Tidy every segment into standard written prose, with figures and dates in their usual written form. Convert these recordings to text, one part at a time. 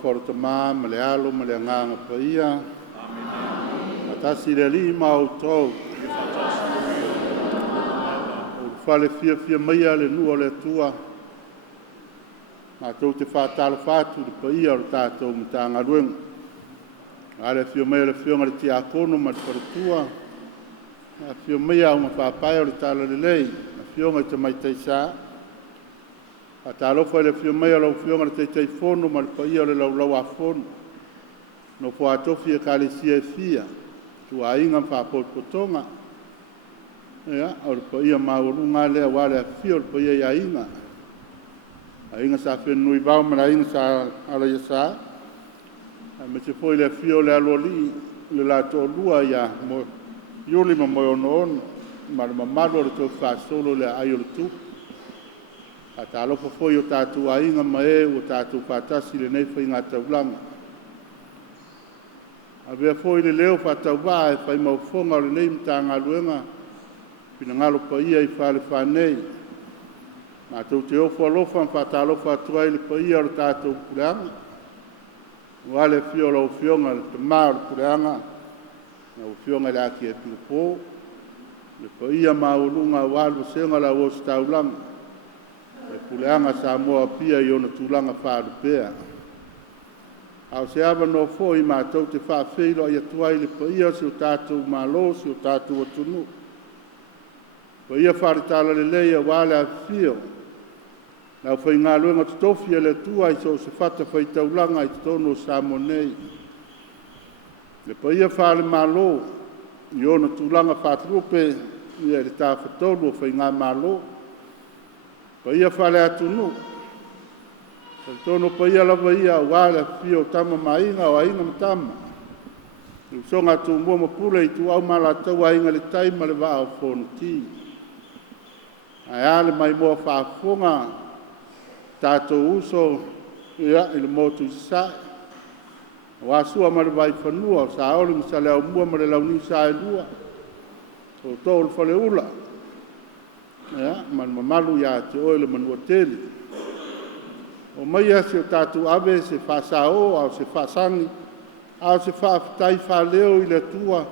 Fortama, Malealo, Maleanganga, Paia, Matasi Leli, Mauto, Fale Fia Fia Maya, Le Nua, Le Tua, Mātou te whātalo whātu le paia o le tātou mtanga ruenga. Ale fio mea le fionga le tia kono ma te paratua. Fio mea uma whapai o le tala le lei. Fionga i te mai teisa. Atalofa le fio mea lau fionga le teitei fono ma le paia o le lau a fono. No fo atofi e kālesia e fia. Tua inga whapotonga. Ia, o le paia maurunga lea wale a fio le paia ia inga. A inga sa whenui vau ma la inga sa ala ia sa. Me te foi le fio le aloli le la to lua ia mo yuli ma mo ono ma le mamalo le to fa solo le ai le tu. A talo fo foi o tatu a inga ma e o tatu fatasi le nei fa inga taulanga. A vea foi le leo fa tauva e fa mau fonga le nei mtanga luenga. Pina ngalo pa ia i fa le fa nei. Ma tau te ofo alofa fa talo fa tuai le pa ia o tatu kulanga. Wale fio lo fionga le mar kureanga na fionga la ki e tupo le paia maulunga walu senga la o staulang le kureanga sa moa pia i ona tulanga fa pea au se ava no foi ma tau te fa feilo ia tuai le paia se o tatu malo se o tatu atunu paia fa tala le leia wale a fio na foi ngā luenga tutofi le tua i so se fata fai taulanga i tono samonei. Le paia whale malo, i ona tulanga whatrupe, i e le tāwhatonu o fai ngā malo. Paia whale atunu. Sa tono paia lava ia wale fio tama mainga o ainga matama. Usonga tu mua mapule i tu au malatau ainga le taima le waa o whono ti. Ai ale mai mua whaafonga, tātou uso ia i le motu sa wa sua ma le vai fanua sa ole mi sa le mua ma le launi sa e lua o tol fale ula ia man mamalu ia te oile man hoteli o mai ase o tātou ave se fa sao au se fa sangi au se fa tai fa leo i le tua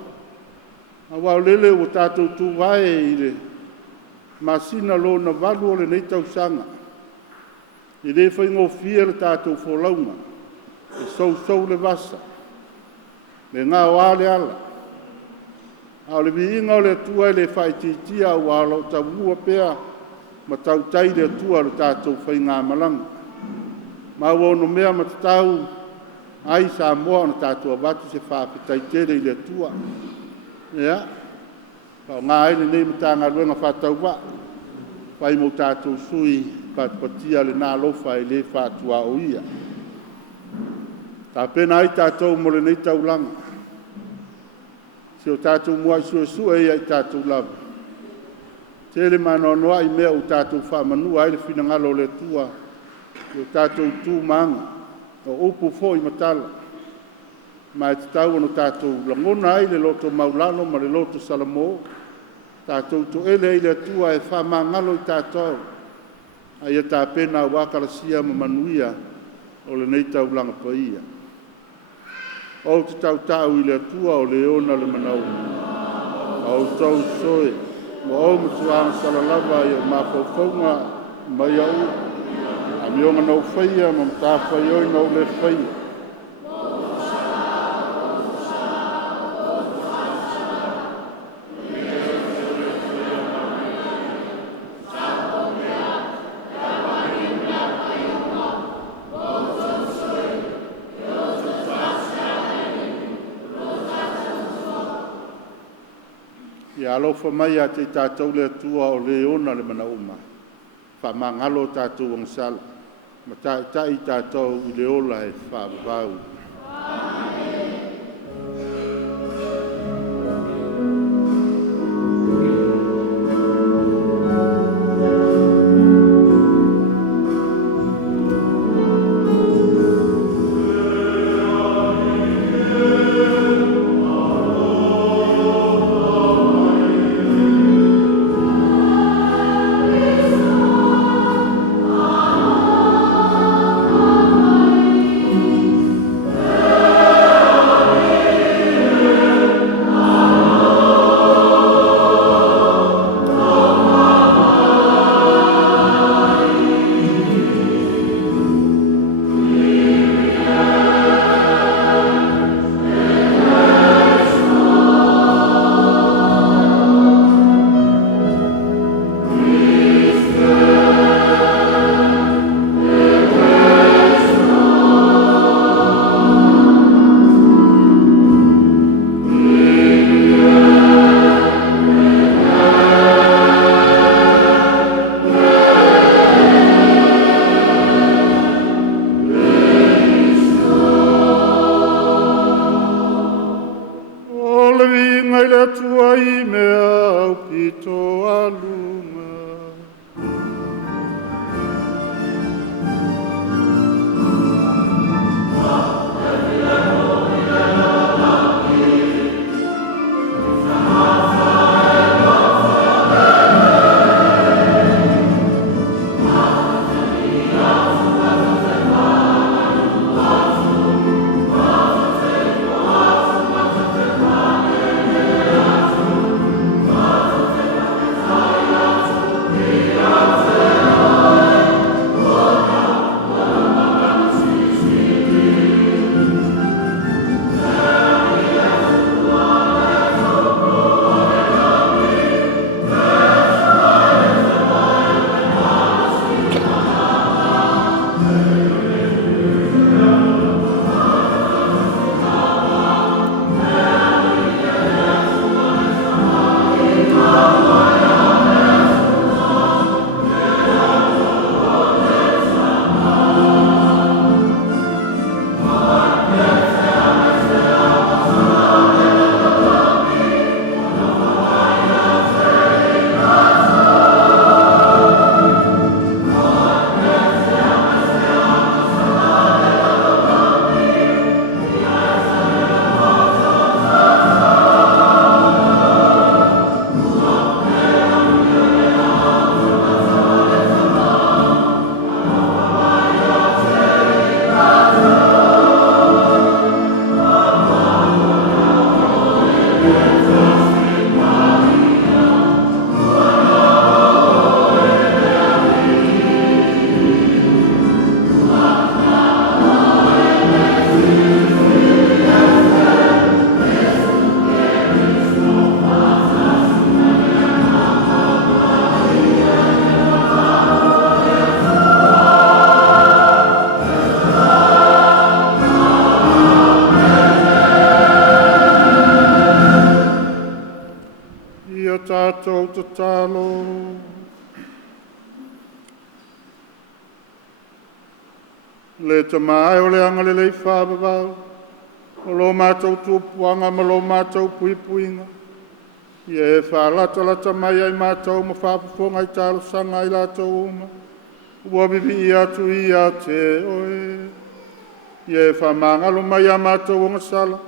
a wau lele o tātou tu vai i le masina lo na valu o le nei tau sanga I le fai ngō fia le tātou wholaunga, e sou le vasa, le ngā wāle ala. Au le viinga o le tua e le whai titia o wālo tau ua pēa, ma tau tai le tua le tātou whai ngā malanga. Ma wono mea ma tau, ai sa moa na tātou avatu se whaapitai tere i le tua. Ia, pao ngā aile nei ma tā ngā ruenga whātau wā, whai mo tātou sui, patia le nā lofa e le whātua o ia. Tā pena ai tātou mo le nei taulanga. Se o tātou mua i sua ia i tātou lava. Te le manoanoa i mea o tātou whamanua ai le whinangalo le tua. O tātou tū manga. O upu fo i matala. Ma e te tau ano tātou langona ai le loto maulano ma le loto salamo. Tātou to ele i le tua e whamangalo i tātou. Ai e tā pena wakarasia ma manuia o le nei tau langa paia. O te tau tau i le tua o le ona le manau. O tau soe, o au matuanga salalava i o mafofonga mai au. A mionga nau whaia ma mta whaioi nau le whaia. Alofa mai a te tātou le tua o le ona le manauma. Whamangalo tātou ang sal. Ma tai tātou i le ola e whaavau. Oh atua I mea au pito alunga. Tātou te talo. Le te mai o le anga le lei whāwawau. O lo mātou tūpuanga ma lo mātou puipuinga. Ia e whālata mai ai mātou ma whāpafonga I tālo sanga I lātou uma. Ua bibi I atu I a te oe. Ia e whamangalo mai a mātou o ngasala.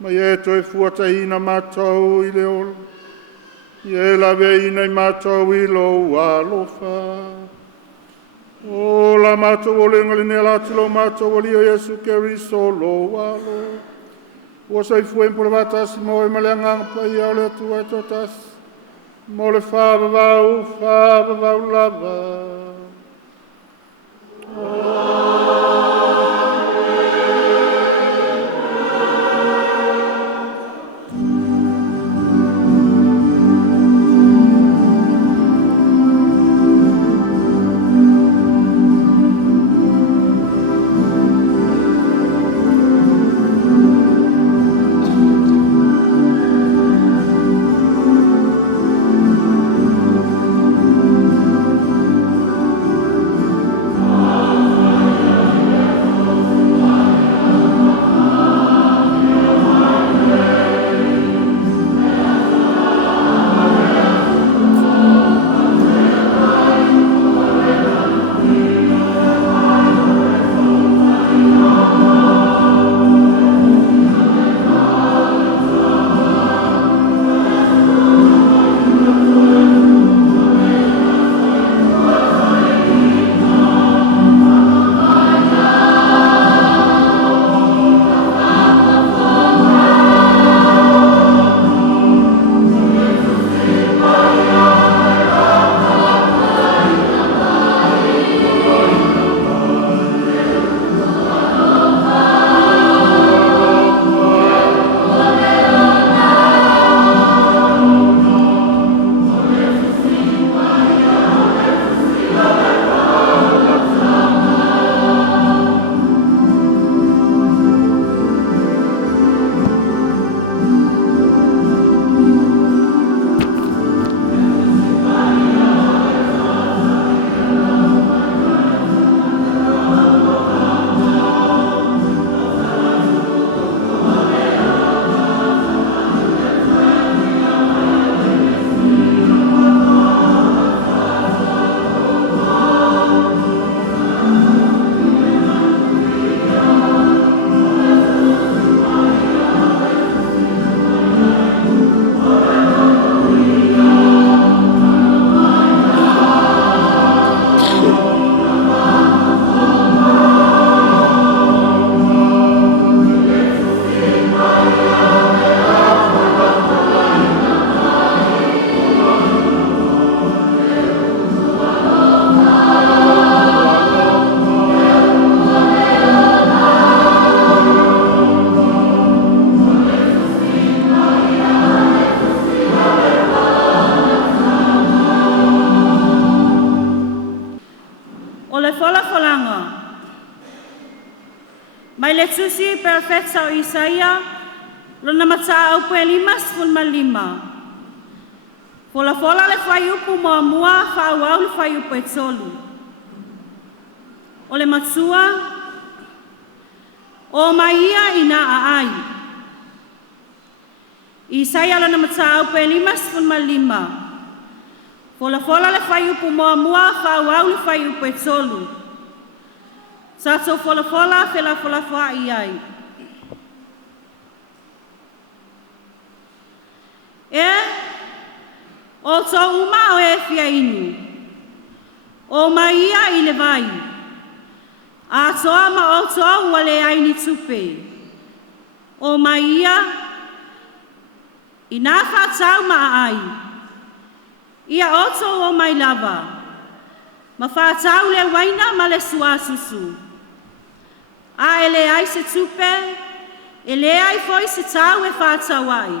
Mai e toi fuataina mātou I le olo. Ie la veina I mātou I lo alofa. O la mātou o lenga linea lati lo mātou o lia Yesu Keriso lo alo. O sai fuen por vatasi mo e maleanga pa I ole tua totas. Mo le whāwawau lava. Oh Mai le tusi perfecta o Isaia, lona mataa au pe 5:5. Fola le fai upu mua whauau le fai upu e tolu. O le matua, o maia ina aai. Isaia lona mataa au pe 5:5. Fola le fai upu mua whauau le fai upu e tolu. Sato fola fola iai. O tō uma o e fia inu. O maia i le vai. A toa ma o tō ua le aini tupe. O maia i nā whātau ma ai. Ia o tō o mai lava. Ma whātau le waina ma le suasusu. A ele ai se tupe, ele ai foi se tau e whātau ai.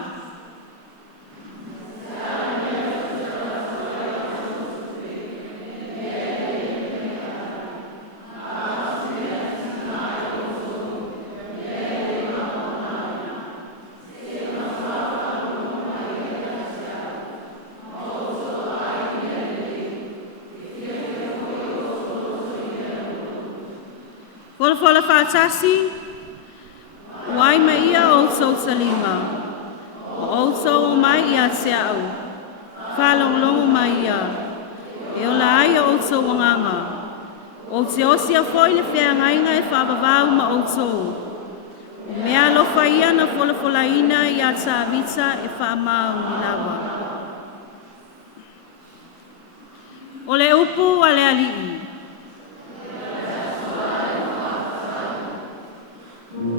Fola whātasi, wai mai ia o tō salima, o tō o mai ia te au, whalonglongo mai ia, e o la aia o tō wanganga, o te osia foi le whea ngainga e whawawau ma o tō, mea lofa ia na fola ina ia tā vita e whaamau ni lawa. O le upu a le alii. Oh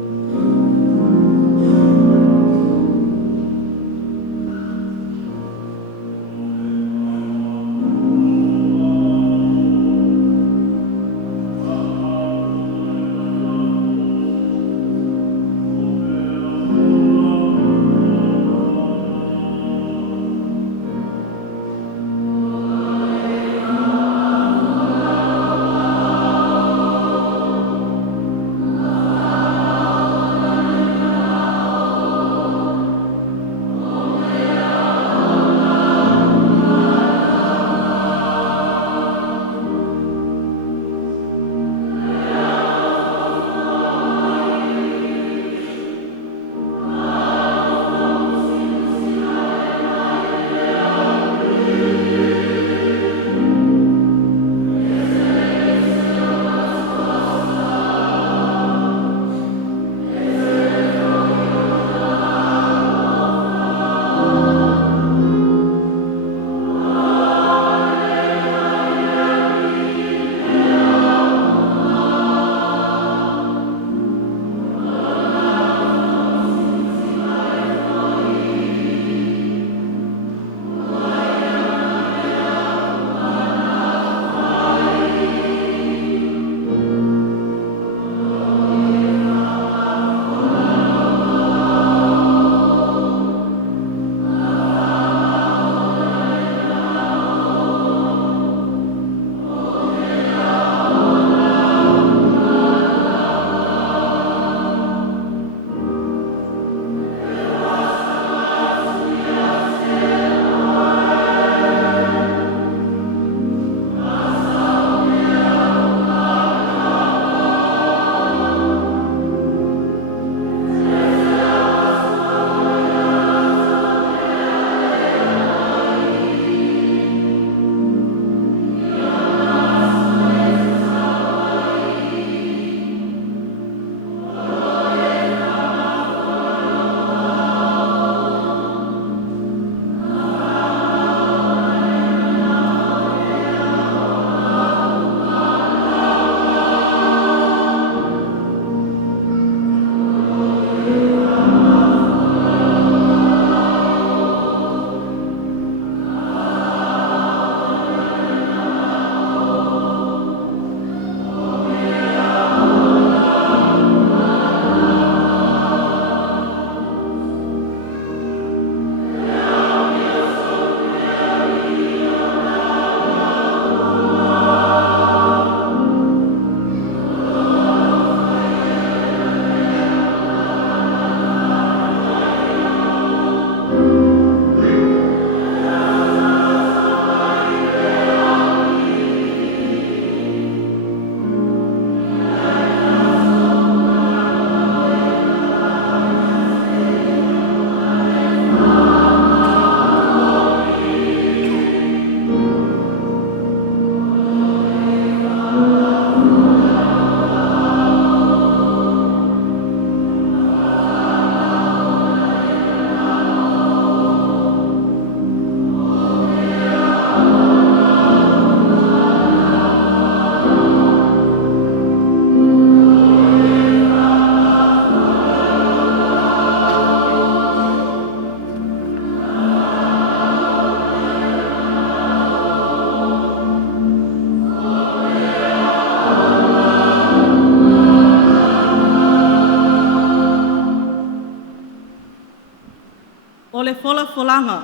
le fola folanga.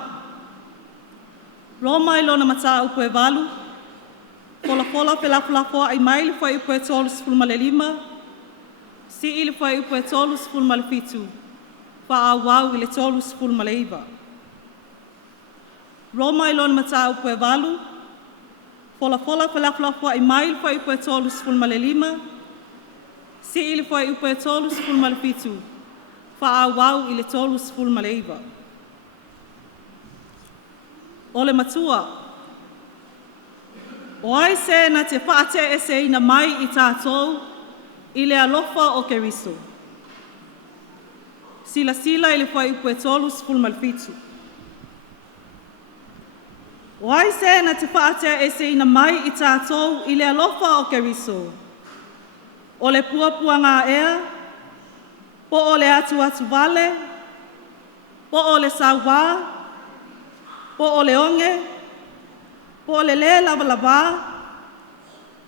Roma ilona mata upo e valu. Fola fola pe la ai mai le foi upo e tolu sifulma le lima. Si ili foi upo e tolu sifulma le fitu. Fa a wau ile tolu sifulma le iwa. Roma ilona mata upo e valu. Fola fola pe la ai mai le foi upo e tolu sifulma le lima. Si ili foi upo e tolu sifulma le fitu. Fa a wau ile tolu sifulma le iwa. O le matua, o ai se na te whaate e se ina mai i tātou i le alofa o Keriso. Sila sila i le whai upu e tolu sifulu malfitu. O ai se na te whaate e se ina mai i tātou i le alofa o Keriso. O le puapua ngā ea, po o le atu vale, po o le sawa, po o le onge, po o le lava,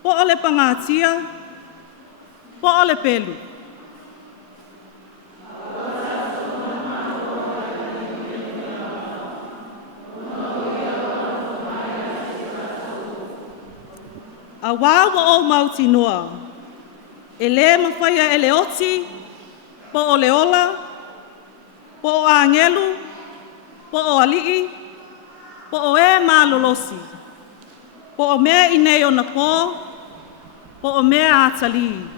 po o le pangatia, po o le pelu. A wawa o mauti noa, e le mawhaia e le oti, po o le ola, po o angelu, po o alii, po o e malolosi, po o mea inei o na po o mea atali.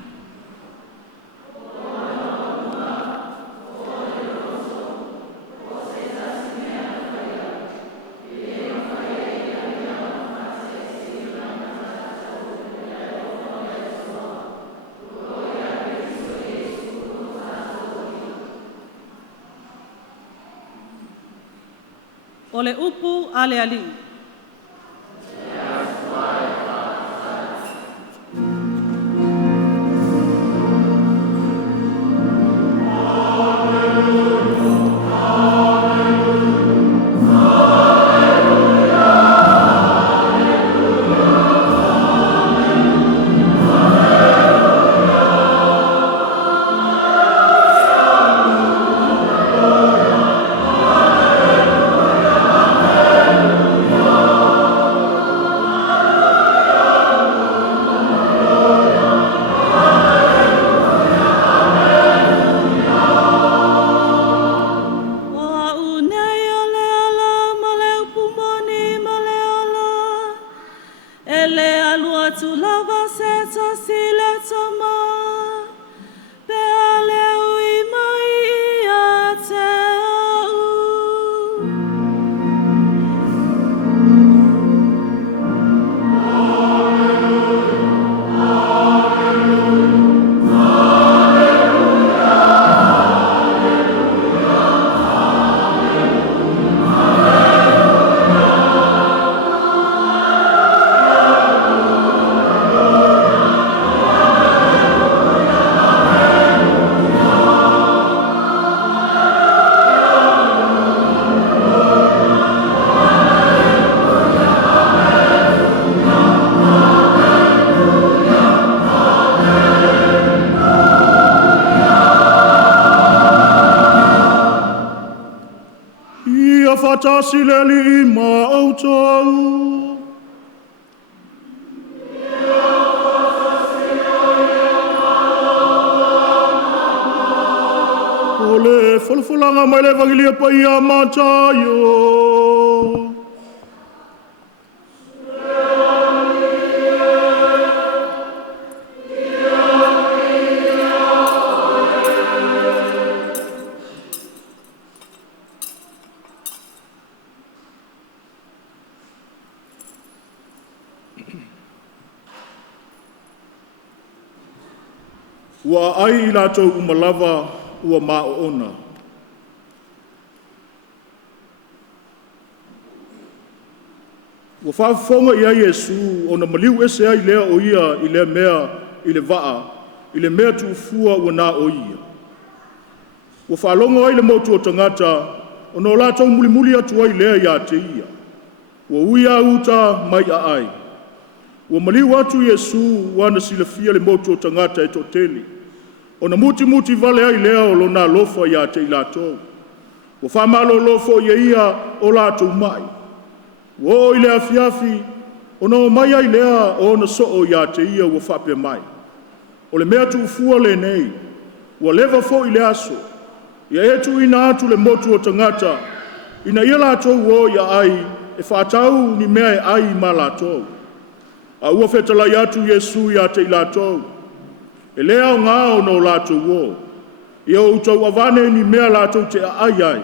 O le upu a le ali. Fatasi le lima au tau. O le folfolanga mai le vangilia pa ia matayo. Ua ai I lātou umalava ua maoona. Ua whaafonga I a Yesu o na maliu ese ai lea o ia I lea mea I le waa, I le mea tuufua ua nā o ia. Ua whaalonga ai le mautu o tangata o na o lātou mulimuli atu ai lea ia te ia. Ua uia uta mai a ai. Ua maliu atu Yesu wana silafia le mautu o tangata e toteli. O na muti vale ai lea o lona lofa ia te I lātou. Ua whamalolofo ia o lātou mai. Wo i le afiafi, o no mai ai lea o na soo ia te ia ua whape mai. O le mea tu ufua le nei, ua lewa fo i le aso, ia etu ina atu le motu o tangata, ina ia lātou o ia ai, e whātau ni mea e ai ma lātou. A ua whetalai atu Yesu ia te i lātou, e lea o ngā o no lātou o, ia o utau awane ni mea lātou te ai ai.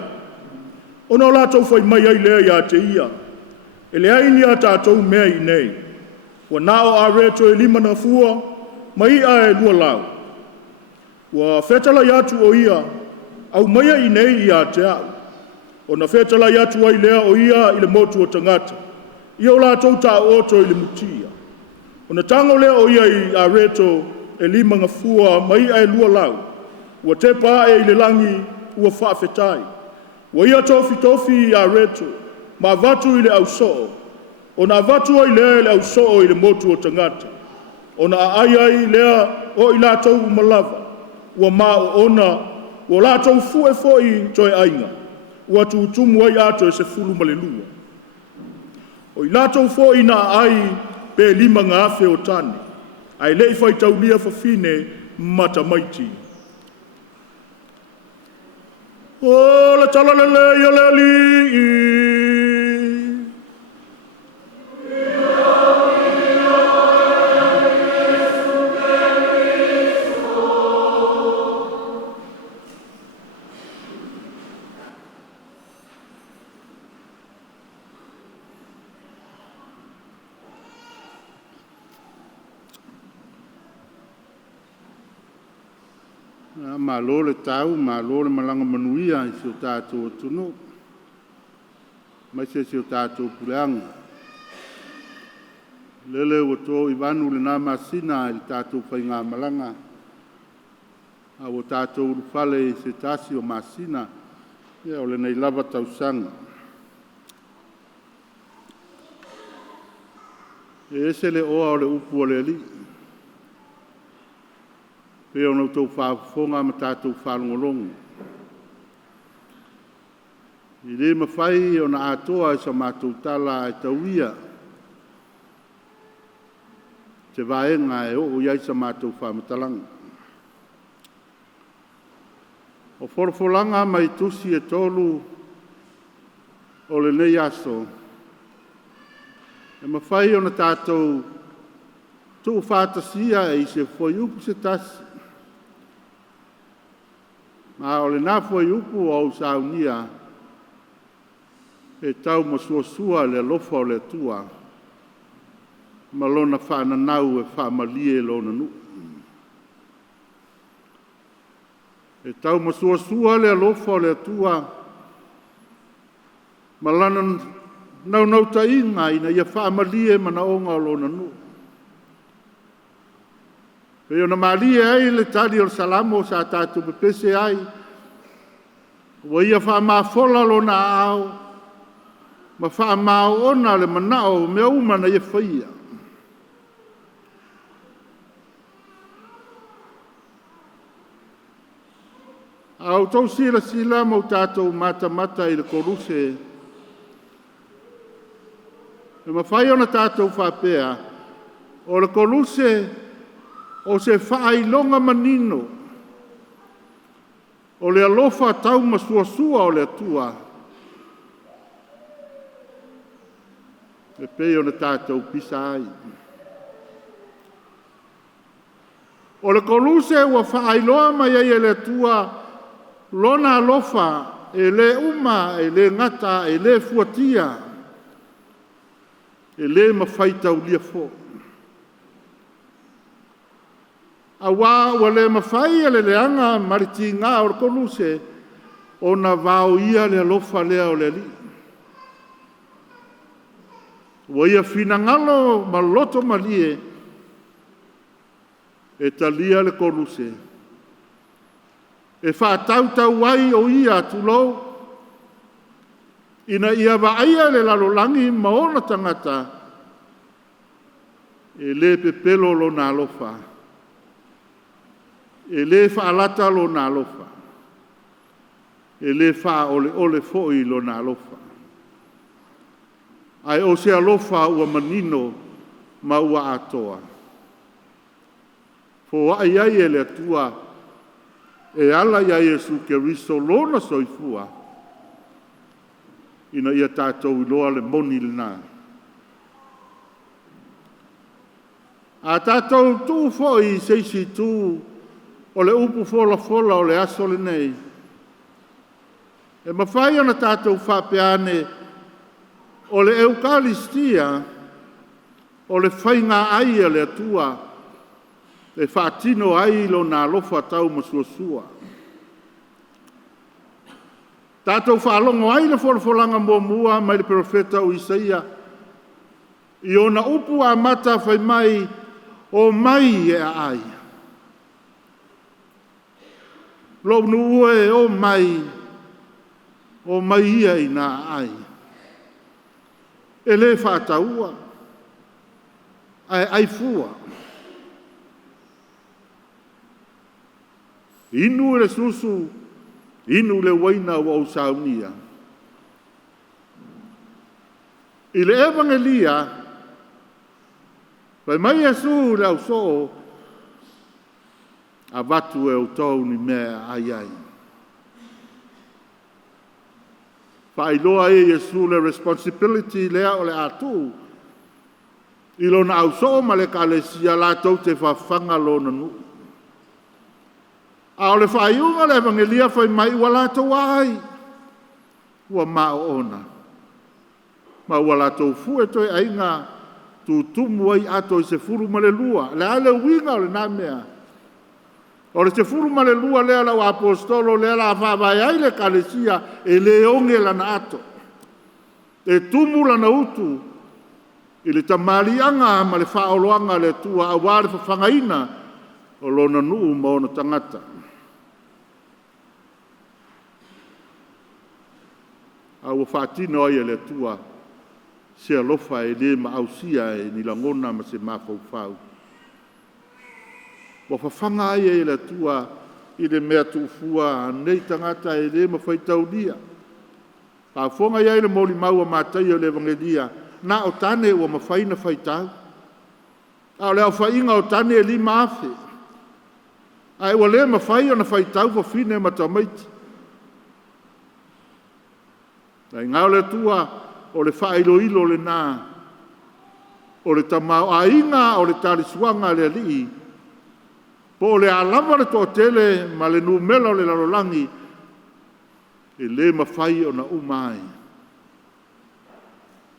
O no lātou whai mai ai lea ia te ia, e lea ini a tātou mea i nei, ua nao a reto e 5 na fua, mai a e 2 lau. Ua whetalai atu o ia, au maia i nei ia te au. O na whetalai atu ai lea o ia i le motu o tangata. Ia o lātou tā oto i le mutia. O na tango lea o ia i a reto e 5 na fua, mai a e 2 lau. Ua te pā e i le langi ua whawhetai. Ua ia tofi i a reto, ma vatu i le au soo. O na vatu ai lea i le au soo i le motu o tangata. O na ai lea o i lātou malava. Ua mao ona, ua lātou fue foi toi ainga. Ua tuutumu ai ato e se fulu malelua. O i lātou foi na ai pe 5 ngāwhe o tani. Ai lei fai taulia fafine mata maiti. O la talalele ia le ali Malo le tau, malo le malanga manuia i si o tātou tunu. Mai se si o tātou pureanga. Lele o tō i wanu le nā masina i tātou whai ngā malanga. A o tātou urufale i se tasi o masina. Ia o le nei lava tausanga. E ese le oa o le upu o le ali. Peo no tau whaafonga ma tātou whaalongolongo. I le mawhai o na atoa i sa mātou tala e tauia. Te vaenga e o iai sa mātou whaamatalanga. O whorfolanga mai tusi e tolu o le nei aso. E mawhai o na tātou tu whātasia e i se whaiupu se tasi. Ma o le nafo i upu au saunia e tau masuasua le lofa o le tua ma lona whananau e whaamalie lona nu. E tau masuasua le lofa o le tua ma lana nau ta inga ina ia whaamalie mana onga o lona nu. Peo na malie ai le tali o salamo sa tātou pepese ai. Wa ia wha maafola lo na au. Ma wha mao ona le manao mea umana ia whaia. Au tau sila mau tātou mata i le koruse. E ma whai ona tātou whapea. O le koruse o se whaailonga manino, o le alofa tau masuasua o le atua. E pei o na tātou pisa ai. O le koluse ua whaailoa mai ai e le atua, lona alofa e le uma, e le ngata, e le fuatia, e le mawhaitau lia fo. A wā le mawhai le leanga mariti ngā o koluse o na vāo ia le alofa lea o le li. Wa ia finangalo ma loto malie e talia le koluse. E whātautau wai o ia tulou ina ia waaia le lalolangi maona tangata e le pepelo lo na alofa. E le whaalata lo na alofa. e le wha ole fo'i lo na alofa. Ai o se alofa ua manino ma ua atoa. Fo ai ai e le atua e ala ia Yesu Keristo lona soifua ina ia tātou iloa le moni lina. A tātou tū fo'i seisi tū o le upu fola o le aso le nei. E mawhai ana tātou whapeane o le Eukaristia o le whainga ai le atua e whaatino ai lo nā lofa tau masuasua. Tātou whaalongo ai le wholafolanga mua mai le profeta o Isaia i ona upu a mata whai mai o mai e ai. Lo nuue o mai ia i nā ai. E le whātaua, ai fua. Inu le susu, inu le waina o au saunia. I le evangelia, pai mai Yesu le au so, a batu e o tau ni mea ai. Pai loa e Yesu le responsibility lea o le atu, i lona au so ma le kalesia la tau te whawhanga lona nu. A o le whaiunga le evangelia whai mai wala tau ai, ua mao ona. Ma wala tau fue toi ainga tu tumu ai ato i se furu ma le lua, le ale winga o le nā mea. O le se furu ma le lua lea lau apostolo lea la whawai ai le kalesia e le onge lana ato. E tumu lana utu i le tamalianga ma le whaoloanga le tua a wale whawhangaina o lona nuu ma ona tangata. A ua whaatino ai le tua se alofa e le ma ausia e ni langona ma se mafau fau. Wa whawhanga ai e le tua i le mea tufua nei tangata e le ma whaitaulia. Pa whonga iai le moli maua mātai o le evangelia na o tane ua mawhaina whaitau. A o le au whainga o tane e li maafe. A e ua le mawhai o na whaitau wa fine ma tamaiti. Ai ngau le tua o le whailo ilo le nā. O le tamau a inga o le talisuanga le alii. Po le alama le tōtele ma le numela o le lalolangi. E le mawhai o na umai.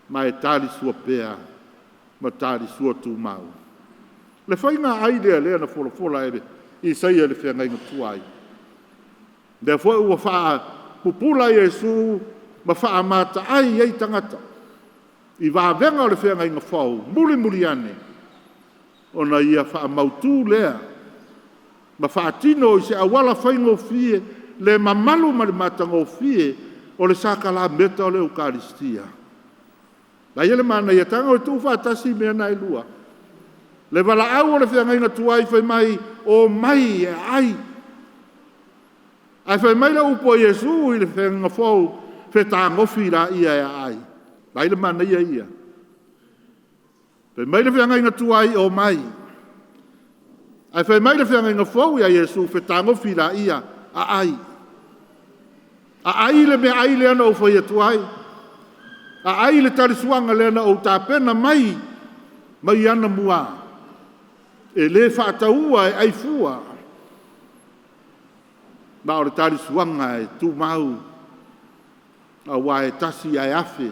Ma e talisua pea. Ma talisua tu mau. Le whainga ai lea na fola ebe. I saia le whenga inga tuai. Lea fwoi ua whaa pupula Yesu. Ma wha mata ai ei tangata. I wā venga o le whenga inga whau, muli ane. O na ia wha mautu lea. Ma wha tino i se awala whaingo fie, le mamalu ma le matango fie, o le sakala meta o le Eukaristia. La ia le mana ia tanga o tu wha tasi mea nai lua. Le wala au o le whenga inga tuai whai mai, o mai e ai. Ai whai mai la upo Yesu i le whenga whau, feta ngofi la ia e ai. Lai le mana ia. Pe mai le whianga inga tuai o mai. Ai whai mai le whianga inga fau ia Yesu feta ngofi la ia a ai. A ai le me ai le ana o whai tuai. A ai le tarisuanga le ana o tāpena mai. Mai ana mua. E le whaataua e ai fua. Ma o le tarisuanga e tu mau. A wae tasi ai afe.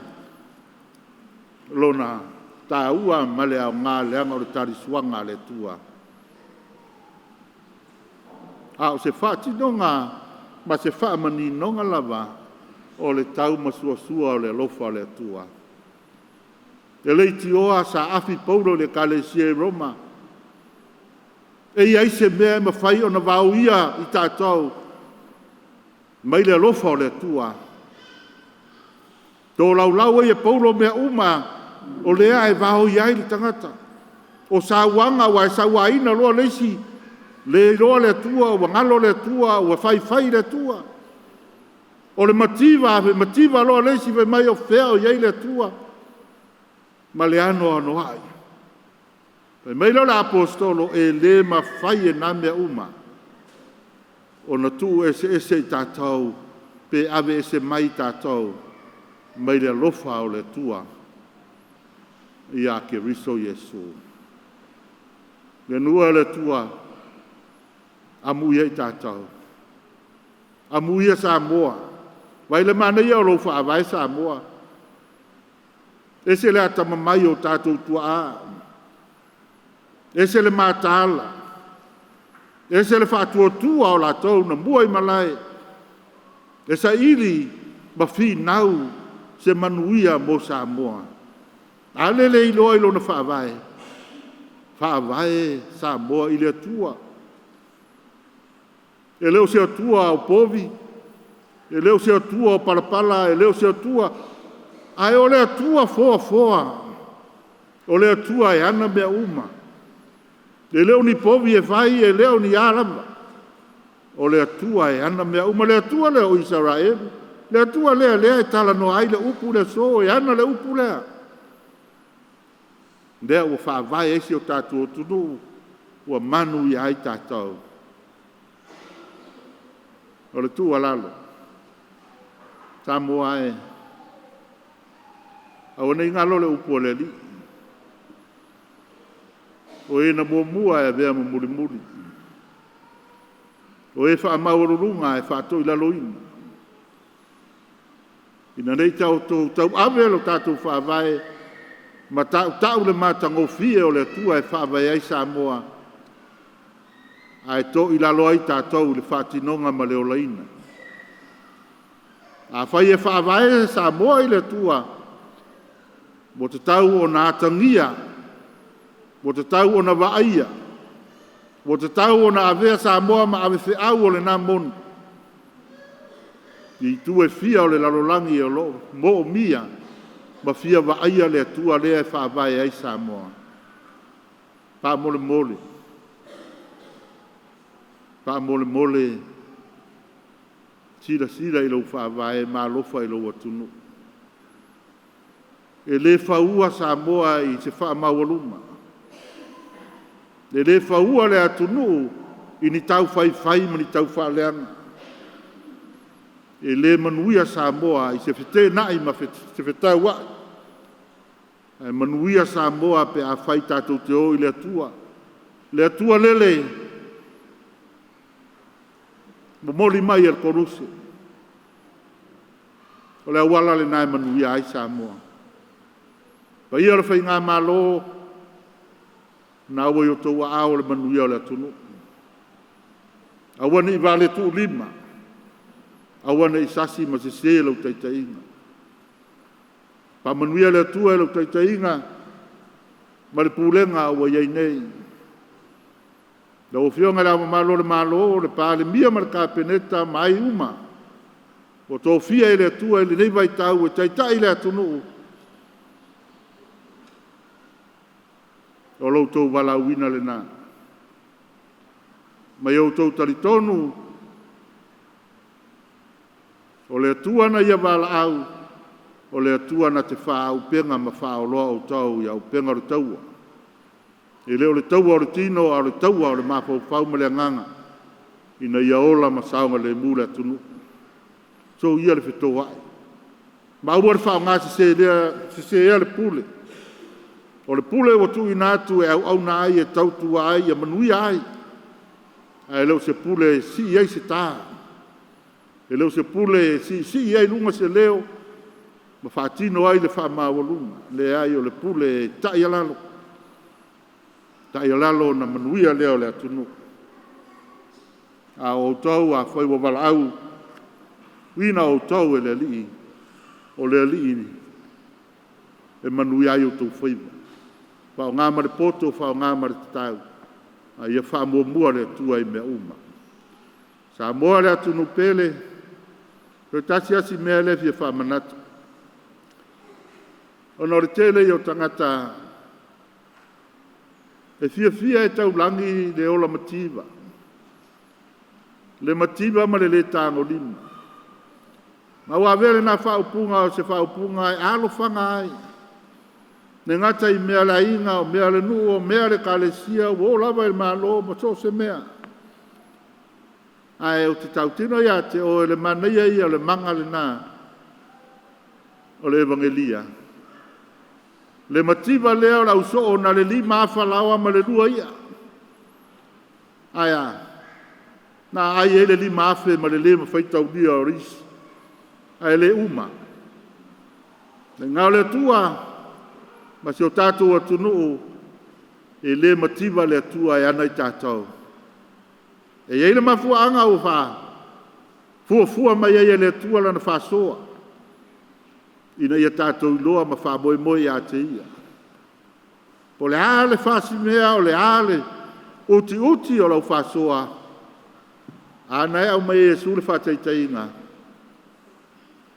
Lona ta ua male au ngā leanga o le tarisuanga le tua. A o se whaatinonga, ma se whaamaninonga lava o le tau masuasua o le lofa o le tua. E leiti oa sa afi paulo le kalesia Roma. E iai se mea ma whai o na wau ia i tātou. Mai le lofa o le tua. Tō lau e paulo mea uma o lea e vaho iai li tangata. O sa wanga wa e sa waina loa leisi le loa le tua, o ngalo le tua, o whai le tua. O le mativa loa leisi ve mai o fea o iei le tua. Ma le ano ano ai. Pe mai lo le apostolo e le ma fai e name uma. O na tu ese i tātou, pe ave ese mai tātou, mai le lofa o le tua. Ia ke riso Yesu. Le nua le tua, amuia i tātou. Amuia Samoa. Vai le mana ia o lo fa vai Samoa. Ese le atama mai o tātou tua a. Ese le matala. Ese le fatua tua o la tau na mua i malai. Esa ili mafi nau se manuia mo Samoa. Ale le ilo ilo na fa vai. Fa vai Samoa ile tua. E leo se tua o povi. E leo se tua o palapala. E leo se tua. Ai o le tua foa. O le tua e ana mea uma. E leo ni povi e vai e leo ni alama. O le tua e ana mea uma. Le tua leo Israel. Le tua lea e tala no ai le upu le so. E ana le upu lea. Lea ua wha vai esi o tātou o tunu. Ua manu i ai tātou. O le tua lalo. Samoa e. Au nei ngalo le upu le li. O e na mua e vea muri. O e wha maururunga e wha to i lalo ina. Ina nei tau ave lo tātou wha vai. Ma tau le matango fie o le tua e wha vai ai Samoa. Ai to i lalo ai tātou le whatinonga ma leo laina. A whai e wha vai Samoa i le tua. Mo te tau o nā tangia. Mo te tau o na waaia. Mo te tau o na avea Samoa ma ave whiau o le nā monu. I tu e fia o le lalolangi o lo mo o mia. Ma fia waaia le tua lea e whaavai ai Samoa. Pa mole. Pa mole. Sira i lau whaavai ma lofa i lau atunu. E le whaua Samoa i se wha mawaluma. E le whaua le atunu i ni tau whai ma ni tau whaaleanga. E le manuia Samoa i se whete nai ma se whetau wa. E manuia Samoa pe a whai tātou te o i le atua. Le atua lele. Momoli mai al koruse. O le awala le nai manuia ai Samoa. Pa ia le whai ngā malo, nā ua i o tau a o le manuia o le atunu. Awana i vale tu lima. Awana i sasi ma se se lau taitainga. Pa manuia le atua e lau taitainga, ma le pūlenga ua iei nei. Lau whionga le ama malo le pāle mia ma le kāpeneta mai uma. O tō fia i le atua i le nei vai tau e taitai le atunu. O lau tau wala uina le nā. Mai au tau taritonu. O le atua na ia wala au. O le atua na te wha au penga ma wha o loa au tau i au penga o le taua. E leo le taua o le tino o le taua o le mapau pau ma le anganga. Ina ia ola ma saunga le mule atunu. So ia le whito wai. Ma ua le wha o ngā se ea le pule. O le pule o tu inatu e au na ai e tautua ai e manui ai. E leo se pule si ai se tā. E leo se pule si ai lunga se leo. Ma whaatino ai le wha mawalunga. Le ai o le pule tai alalo. Tai alalo na manuia leo le atunu. A o tau a whai wa wala au. Wina o tau e le li. O le li e manuia ai o tau whaiva. Whao ngā mare poto, whao ngā mare tatau. A ia wha mua le tua i mea uma. Sa moa le atunu pele, Ko tasi asi mea le fia wha manatu. Ono re tele i o tangata e fia e tau langi le ola mativa. Le mativa ma le tango lima. Ma ua vele na whaupunga o se whaupunga e alofanga ai. Ne ngata I mea la inga o mea le nu o mea le kalesia o lava il malo ma so se mea. Ai o te tautino ia te o ele manaia ia o le manga le nā o le evangelia. Le mativa lea o la uso o na le lima awhalawa ma le lua ia. Aia, na ai ele lima afe ma le lima whaitau lia o risi. Ai le uma. Le ngau le tua, ma se o tātou atunuu, e le mativa le tua e ana I tātou. E eile mafua anga o wha, fua mai e le tua lana whasoa. Ina ia tātou iloa ma wha moi a te ia. Po le ale whasi mea o le ale, uti o lau whasoa. Ana e au mai e sule whataitainga.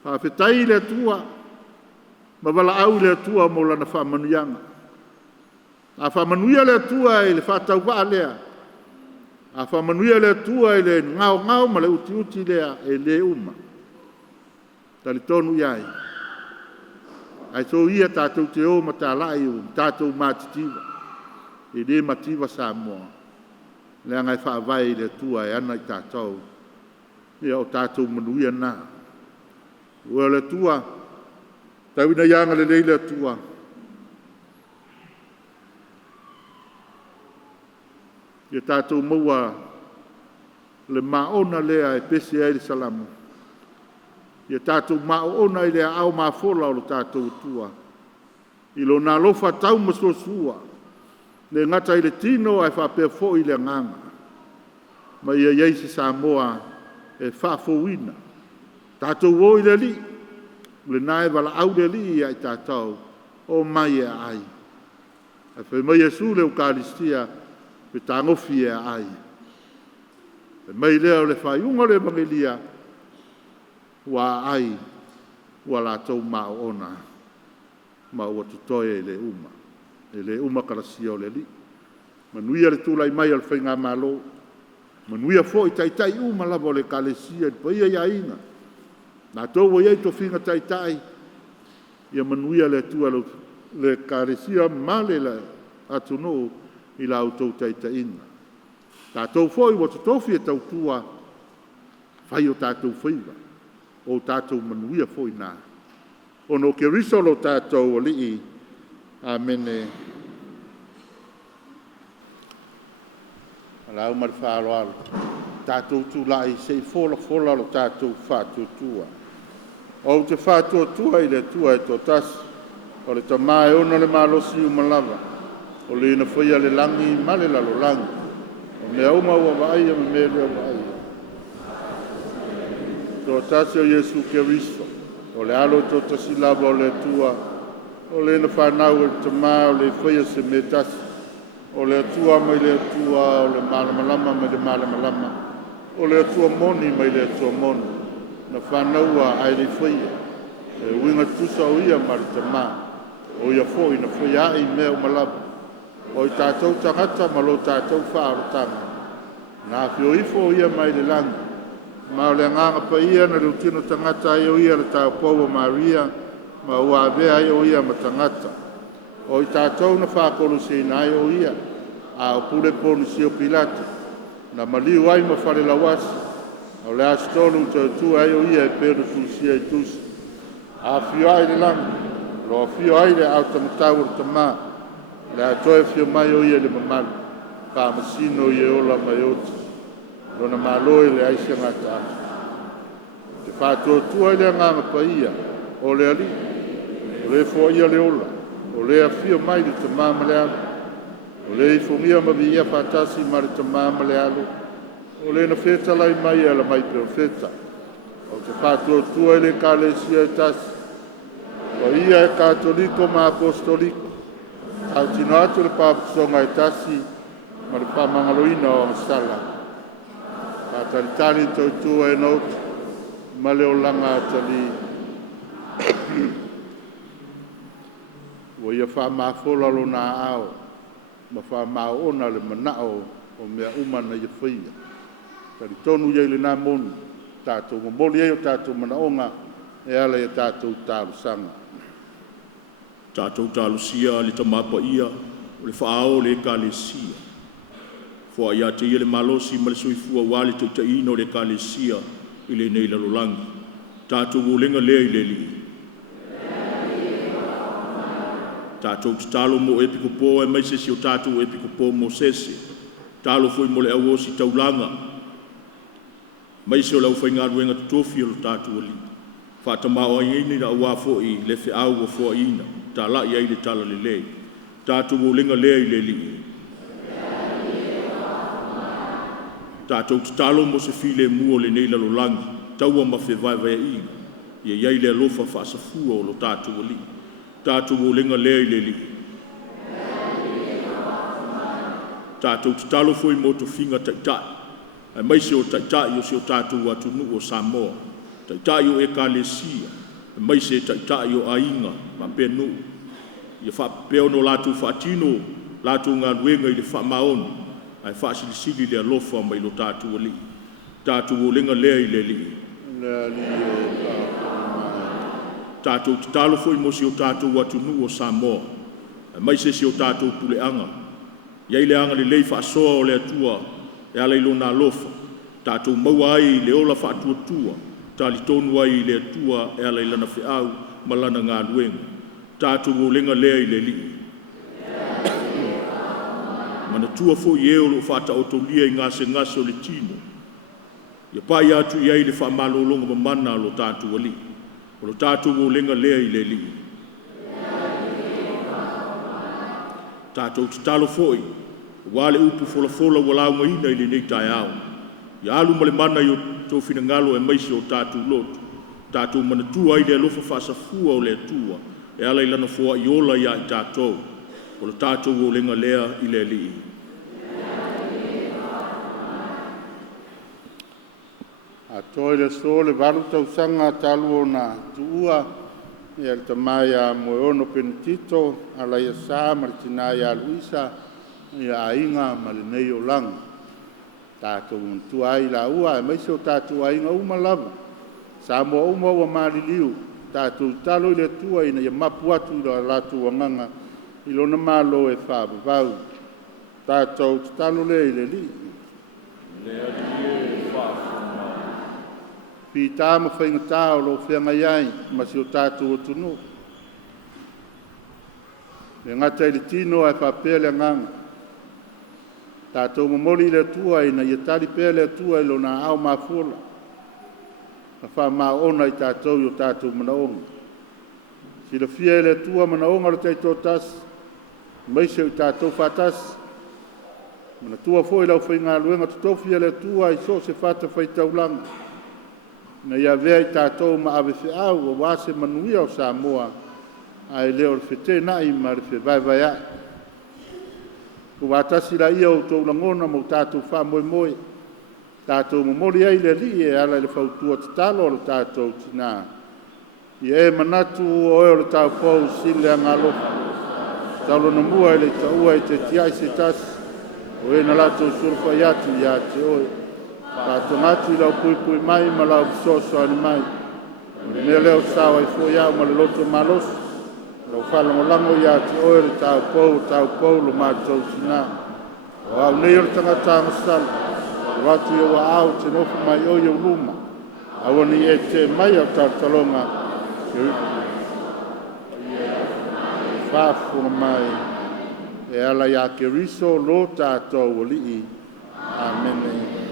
Whawhetai le tua, ma wala au le tua mo lana whamanuianga. A whamanuia le tua e le whatau waa lea. A whamanuia le tua e le ngau ma le uti lea e le uma. Tali tonu iai. Ai so ia tātou te o ma tā lai o tātou mātitiva. E le mativa sa moa. Le angai whaavai le tua e ana I tātou. Ia o tātou manuia nā. Ua le tua. Tauina ianga le leile tua. Ia tātou maua le maona lea e pese ai le salamu. Ia tātou maona I lea au mafola o le tātou tua. I lo nā lofa tau masosua. Le ngata I le tino ai whapea fo I le nganga. Ma ia Yeisi Samoa e whafouina. Tātou o I le li. Le nae wala au le li ai tātou. O mai e ai. E whai mai e su le Eukaristia. Pe tangofi e ai. E mai leo le whaiunga le evangelia. Wa ai. Wa la tau mao ona. Ma ua tutoe le uma. E le uma karasia o le li. Manuia le tūlai mai al whainga malo. Manuia fo I taitai uma lava o le kalesia. Pa ia ia inga. Nā tau wa iei to whinga taitai. Ia manuia le tua le kalesia male le atuno I la autou taitainga. Tātou foi wa tutofi e tau tua. Whai o tātou whaiva. O tātou manuia foi nā. Ono ke risolo tātou o lii. Amene. Alau mar whaalo alo. Tātou tu lai sei fola lo tātou whātua tua. O te whātua tua I le tua e tō tasi. O le tamae ona le malosi umalava. O le ina whaia le langi male lalo langi. O mea uma ua vaia me mea lea vaia. Tō tasi o Yesu Keriso. O le alo tō tasi lava o le tua. O le ina whanau e tamae o le whaia se me tasi. O le atua mai le atua, o le malamalama mai le malamalama. O le atua moni mai le atua moni. Na whanaua ai le whaia. E winga tusa o ia maritama. O ia fōi na whaia ai mea umalava. O I tātou tangata ma lo tātou whaaratanga. Nā whio ifo ia mai le langi. Ma o le nganga pa ia na le utino tangata ai o ia le tāu Paua Maria. Ma ua avea ai o ia ma tangata. O I tātou na whakolo se nai o ia. A o pule ponu si o Pilate. Na maliu ai ma whare lawasi. O le astolu tu ai o ia e peru tu si ai tusi. A whio ai le langi. Lo whio ai le au tamatau o tamaa. Le atoe fio mai o ia le mamalu. Pa masino i e ola mai oti. Lona maloi le aise ngata atu. Te whātua tua i le nganga pa ia. O le ali. O le fo ia le ola. O le a fio mai le te mama le alu. O le i fungia ma vi ia whātasi ma le te mama le alu. O le na feta lai mai ala mai pe o feta. O te whātua tua i le kālesia e tasi. O ia e katoliko ma apostoliko. Au tino atu le pāputonga e tasi ma le pāmangaloina o masala. Pātaritani tautua e nautu ma le o langa atali. Wa ia whaamafola lo nā ao ma whaamaona le manao o mea umana ia whaia. Tari tonu iei le nā monu tātou ngomoli e o tātou manaonga e ala e tātou tālusanga. Tātou tālusia le tamapa ia, o le whaao le kālesia. Fua ia te ia le malosi ma le soifua wale te itaina o le kālesia i le nei lalolangi. Tātou ulenga lea i le li. Tātou te talo mo epiko pō e maisesi o tātou epiko pō mo sese. Tālo foi mo le au osi taulanga. Maise o lau whainga ruenga tutofi o tātou ali. Whatamao ai ni na uafo i le fe au o fo ina. Tā la ia i le tala le lei. Tātou ulenga lea i le li. Tātou te talo mo se file mua le nei lalolangi. Taua ma fe vai vai i. Ia iai le alofa whaasafua o lo tātou ali. Tātou o lenga lea i le li. Tātou te talo foi mo to finga taitai. Ai maise o taitai o se o tātou atunu o Samoa. Taitai o e Kalesia. Ai maise taitai o Ainga ma penu. Ia whapeo no lātou whaatino, lātou ngā ruenga i le whamaonu. Ai whaasilisili le alofa mai lo tātou ali. Tātou o lenga lea i le li. Tātou te talo foi mo si o tātou atunu o Samoa. Mai se si o tātou puleanga. Iai le anga le lei whaasoa o le atua e ala ilo nā lofa. Tātou maua ai le ola whaatua tua. Tāli tonu ai le atua e ala ilana whiau malana ngā luenga. Tātou o lenga lea i le li. Mana tua foi e o lo whaata o tolia i ngase ngase o le tino. Ia pai atu iai le whaamalolonga mamana lo tātou ali. O lo tātou o lenga lea i le li. Tātou te talo foi. Wale upu fola fola walau ngaina i le nei tai au. Ia alu male mana i o tō whina ngalo e maisi o tātou lotu. Tātou mana tua i le alofa whaasafua o le tua. E ala i lana fua i ola ia i tātou. O lo tātou o lenga lea i le li. A toi le so le valu tausanga talu o na tuua e al tamai a moe ono penitito a la ia sa maritina ia Luisa ia ainga ma le nei o lang. Tātou untua ai la ua e maise o tātou ainga uma lava. Sa moa uma ua maliliu. Tātou talo i le tua ina ia mapu atu i la latu wanganga i lona malo e whaabavau. Tātou talo le i le li. Lea li e whaafu. Pi tāma whaingatā o lo whianga iai, masi o tātou o tunu. Le ngata i le tino ai whapea le nganga. Tātou mamori le tua ina ia tari pea le tua i lo na au mafula. A wha maa ona i tātou i o tātou manaonga. Si le fia le tua manaonga le teito tas, maise i tātou whatas. Mana tua foi lau whainga luenga tutou fia le tua i so se whata whaitaulanga. Na ia vea i tātou ma ave whiau o wase manuia o Samoa ai leo le whete nai ma le whe vai vai ai. Ko wātasi la ia o tō langona mo tātou wha moe moe. Tātou momori ai le li e ala le whautua te talo o le tātou tina. I e manatu o e o le tāu pou sile a ngalo. Taulo na mua i le taua i te tiai se tas. O e na lato surfa i atu i ate oe. Tātou ngatu i lau pui pui mai ma lau bisoso ani mai. Mea leo sawa i fo iau ma le loto malos. Lau whalango lango i ate oe le tāu pou lo mātou tina. O au nei o le tangata ngasala. Watu ia wa au te nofu mai o ia uluma. Awani e te mai au tartalonga. Whafunga mai. E ala ia ke riso lo tātou o lii. Amen.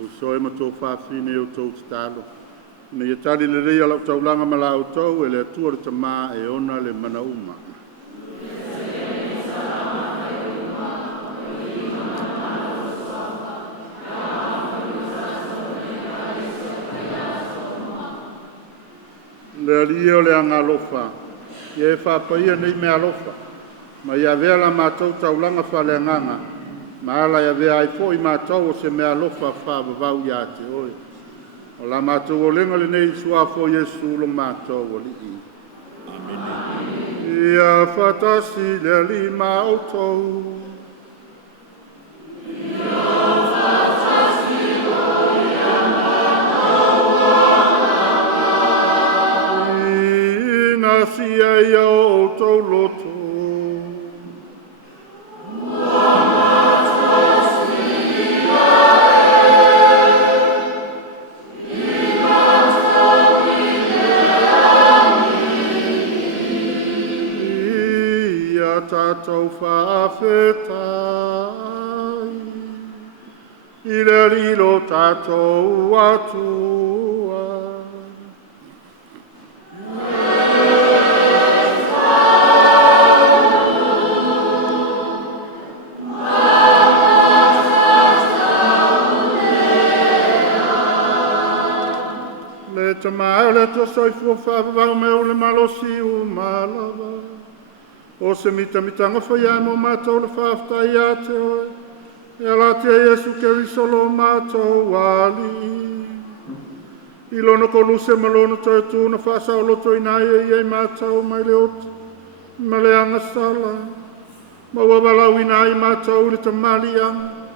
o soe ma tō whawhine o tō talo. Na ia tari le reia lau taulanga ma lau tau e le atua le tamā e ona le mana uma. Le alia o le angalofa, ia e whapaia nei me alofa, ma ia vea la mātou taulanga whaleanganga, ma ala ia vea ai fo i mātou o se me alofa whavavau ia te oe. O la mātou o lenga le nei sua fo Yesu lo mātou o li i. Amen. Ia whatasi le li mātou. Sia ia o tau loto. Ia tātou whawhetai, i le rilo tātou atua. Te maele to soifua whawawau me o le malosi o malawa. O se mitanga whaia mo mātou le whawhtai a te oe. E ala te Yesu Keriso lo mātou wali. I lono kolu se malono toi tūna whasao loto i nai e iei mātou mai le otu. Ma le anga sala. Ma wawalau i nai mātou le tamalianga.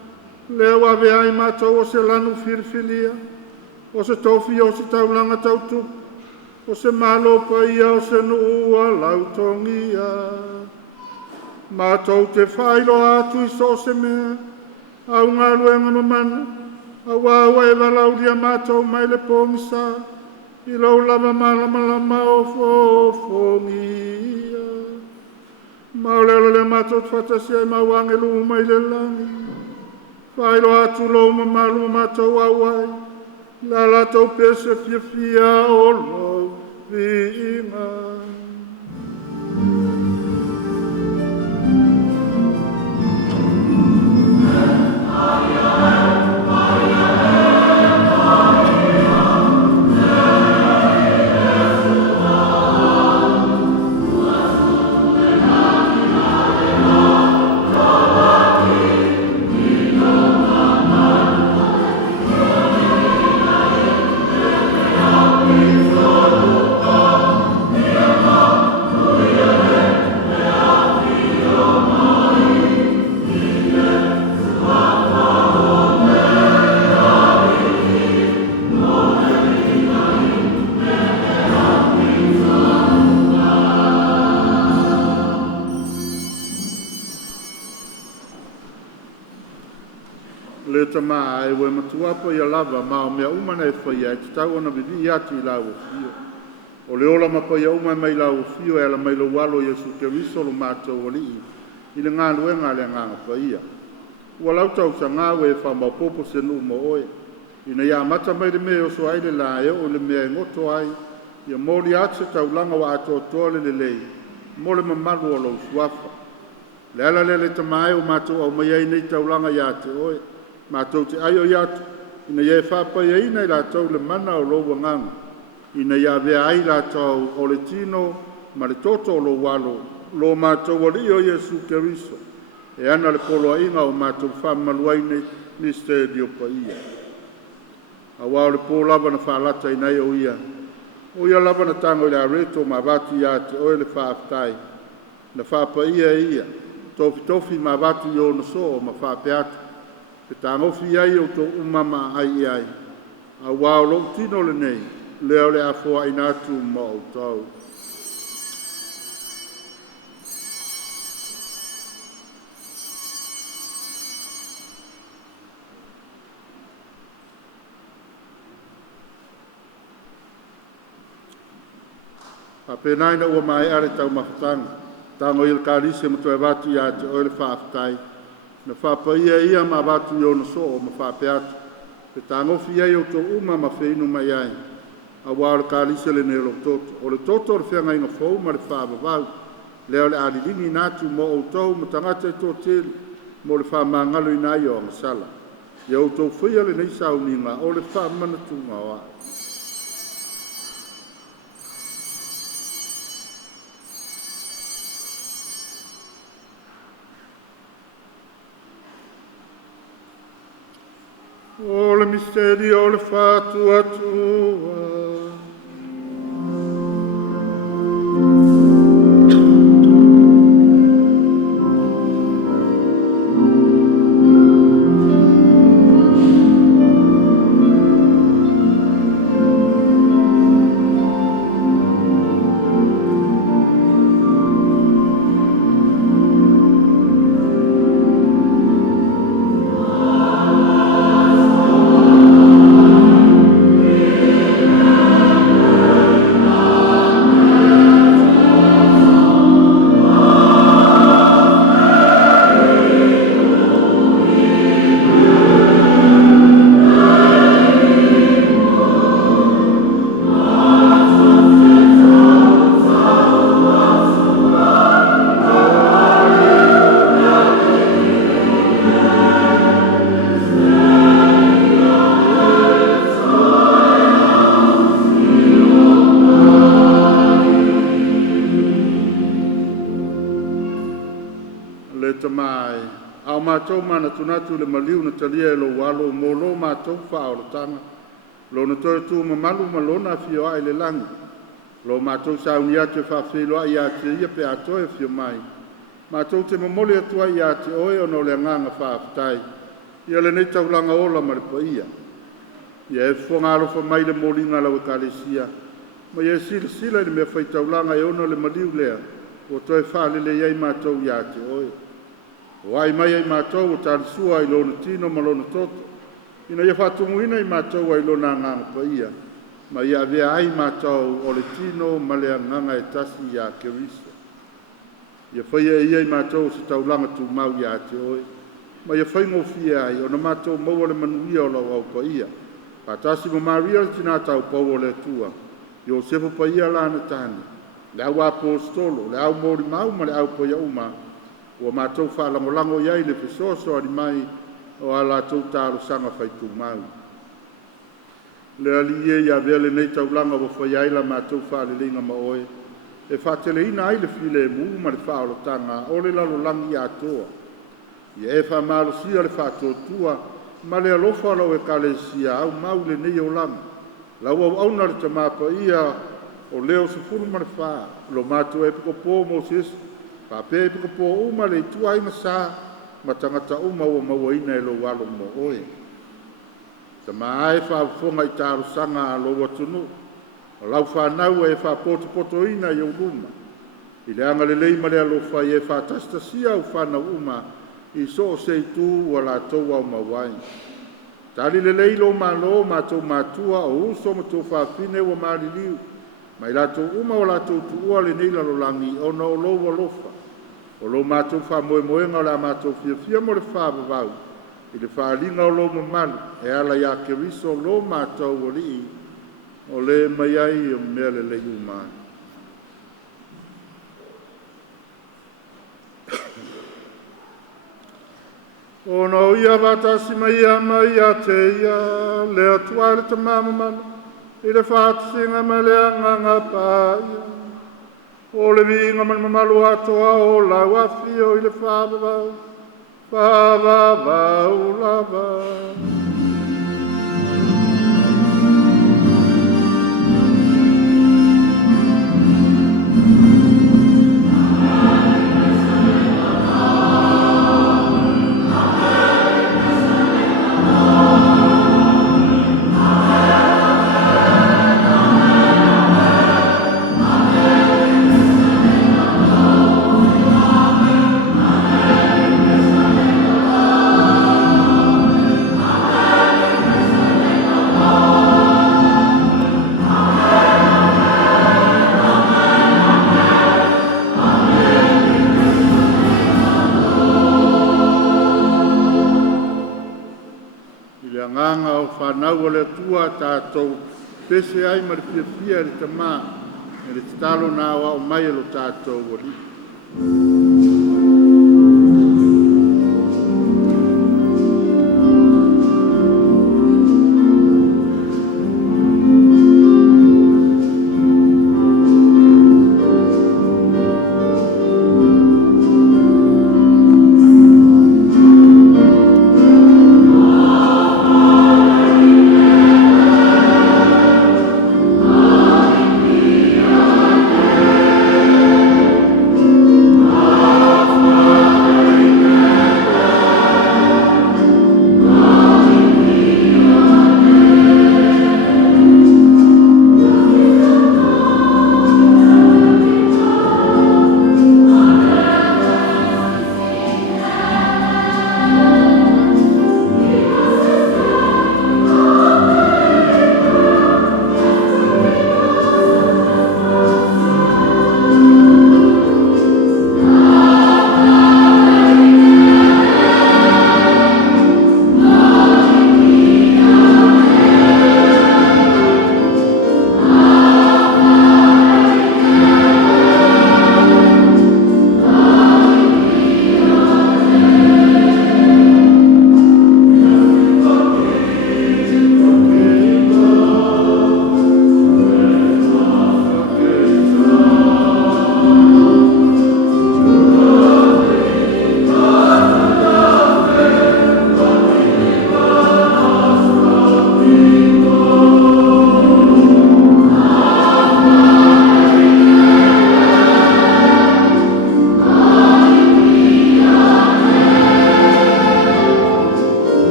Le awawe ai mātou o se lanu whirwhilia. O se tofi o se taulanga tautu, o se malo paia o se nua lautongia. Mātou te whailo atu i so se mea, au ngā luenga mamana, au awa e walauria mātou mai le pōmisa, i lau lama malama o fōngia. Maulelo le mātou te whatasi ai mawangelu mai le langi, whailo atu lau mamalu mātou awai, la la tau pese fia o lo vinga. Le tama e we matuapa ia lava ma o mea umana e whaia e te tau ana vivi atu i lau o fio. O le ola mapa ia umai mai lau o fio e ala mai lo walo Yesu Keriso lo mātou o lii i le ngā luenga le ngā whaia. Ua lau tau sa ngā we e wha maupopo se nu mo oe. Ina ia mata mai le mea o so aile la e o le mea ngoto ai ia mori atu tau langa wa ato tole le lei mo le mamalu o lo suafa. Le ala le tamae o mātou au mai ai nei tau langa ia te oe. Mātou te aio iatu, ina ia e whapai ai nei rātou le mana o lo wanganga. Ina ia vea ai rātou o le tino, ma le toto o lo walo, lo mātou o li o Yesu Keriso. E ana le polo a inga o mātou whamaluai ni stadio pa ia. A wao le polo lava na whaalata i nei o ia. O ia lava na tango i le areto ma vatu ia te oe le whaaftai. Na whapai ia, tofi ma vatu i o na so ma whaapeatu. Pe tangofi ai o tō umama ai ai. A wao lo tino le nei, leo le afoa inatu ma o tau. A penai na ua mai are tau mawhatanga. Tango il kārise ma tue watu ia te oile whaaftai. Na whapaia ia ma watu i ona so o ma whape atu. Pe tangofi ai o tō uma ma whainu mai ai. A wā le kālisa le ne lo toto. O le toto le whenga inga whau ma le whāwawau. Leo le alilini nātu mo o tau ma tangata i tō tēli. Mo le whamangalo i nai o angasala. Ia o tō whia le nei sauninga o le whamana tunga o ai. O le misteri o le whātua tua. Mātou mana tunatu le maliu na talia e lo walo mo lo mātou whaoratanga. Lo na toi tu mamalu malona fio ai le langi. Lo mātou sauni ate whawhilo ai ate ia pe atoe fio mai. Mātou te mamole atua i ate oe ono le nganga whaafitai. Ia le nei taulanga ola maripa ia. Ia e whonga alofa mai le molinga lau e kalesia. Ma ia sila sila ni mea whai taulanga e ono le maliu lea. O toi whaalele iai mātou i ate oe. Wai mai ai mātou o tārisua i lona tino ma lona toto. Ina ia whatunguina i mātou ai lona nganga pa ia. Ma ia vea ai mātou o le tino ma lea nganga e tasi i a kerisa. Ia whaia ia i mātou se taulanga tu mau i a te oe. Ma ia whaingo fia ai o na mātou maua le manuia o lau au pa ia. Pa tasi ma maria le tina tau pau o le tua. Io sepo pa ia lana tani. Le au apostolo, le au mori mau ma le au pa ia uma. Ua mātou whaalangolango iai le fesoso ari mai o ala tau tāro sanga whaitu mau. Le ali ia vea le nei taulanga wa whaiaila mātou whaalelinga ma oe. E whaateleina ai le file e muu ma le whaolotanga o le lalo langi atoa. Ia e whaamalosia le whaatotua ma le alofa lau e kalesia au mau le nei o langa. Lau au auna le tamapa ia o leo sefuru ma le wha. Lo mātou e piko pō mo sesu. Pa pe piko po uma le tua inga sa ma tangata uma o mawaina e lo walo mo oe. Ta maae wha fonga i tāru sanga a lo watunu. O lau whanau e wha poto ina i uruma. I le anga le leima le alo whai e wha tastasia u whanau uma i so o seitu wa la tau au mawai. Tali le leilo ma lo ma tau matua o uso ma tau whawhine wa maari liu. Mai la tau uma o la tau tuua le neila lo langi o na o lo wa lofa. O lo mātou wha moe moenga o la mātou fia mo le wha vavau. I le wha linga o lo mamalu. E ala ia keriso lo mātou o li o le mai ai o mea le le umai. O no ia vatasi mai a te ia le atua le tamama mana. I le whātusinga ma le anganga pāia. O le vinga man mamalu atoa o lau afi o i le whāwawau. Whāwawau lava. le nganga o whanau o le tua tātou pese ai ma le fia le tamā e le talo nā wa o mai lo tātou o li.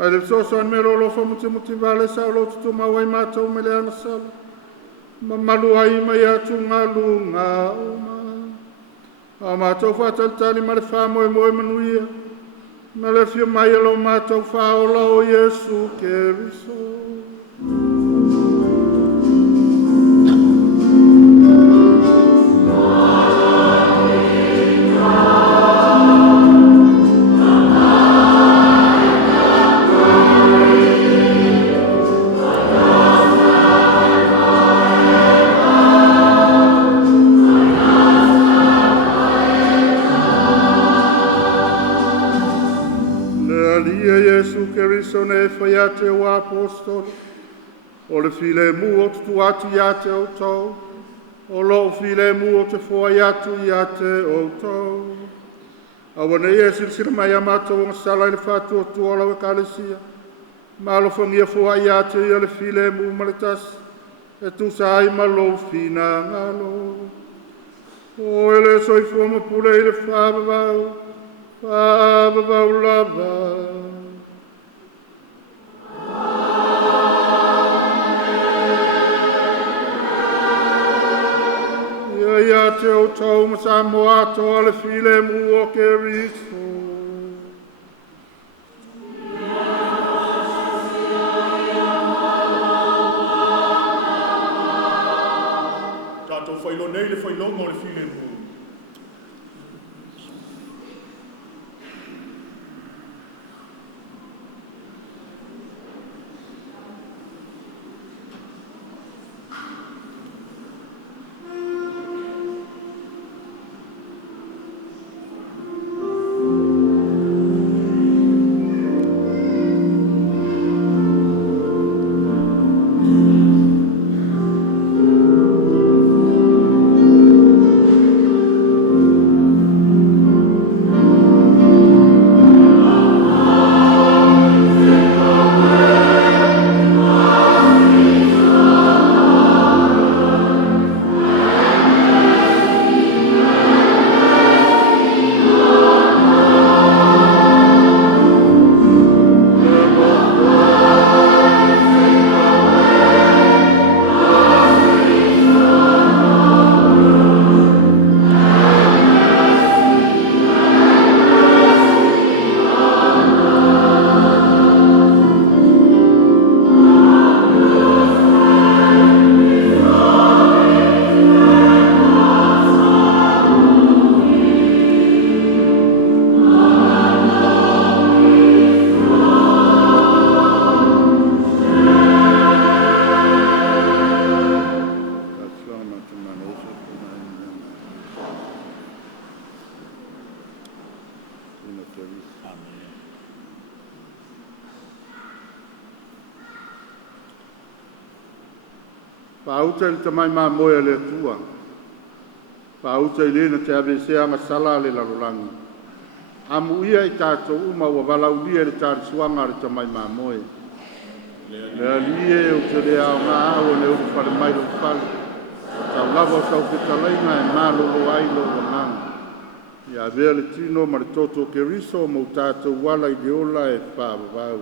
Ai le soso me lo fa muti vale sa lo tu ma wai mato me le ana sa ma malu ai ma ya tu malu nga ma mato fa tali ma le fa mo manuia ma le fio mai lo mato fa o lo Yesu che riso ne faiate o apostol o le file mu o tu atu iate o tau o lo file mu o te foi atu iate o tau awana ia silsila mai amata o sala le fatu o tu ola kalesia ma lo fangia foi iate ia le file mu maletas e tu sai ma lo fina ngalo o ele soi fomo pule ile fava lava ia te o tau ma sa moato ale file mu o ke riso. Tato whailo nei le whailongo le file mu. ina Keriso. Amen. Pauta le tamai mamoe le tua. Pauta i lena te abeseanga sala le lalolangi. Amu ia i tātou uma wa walaulia le tāri suanga le tamai mamoe. Le alie o te lea o ngā awa ne uru whare mai lo whare. Tau lava o tau petalainga e mālolo ailo o nanga. Ia vea le tino ma le toto Keriso mo tātou wala i de ola e whāwawau.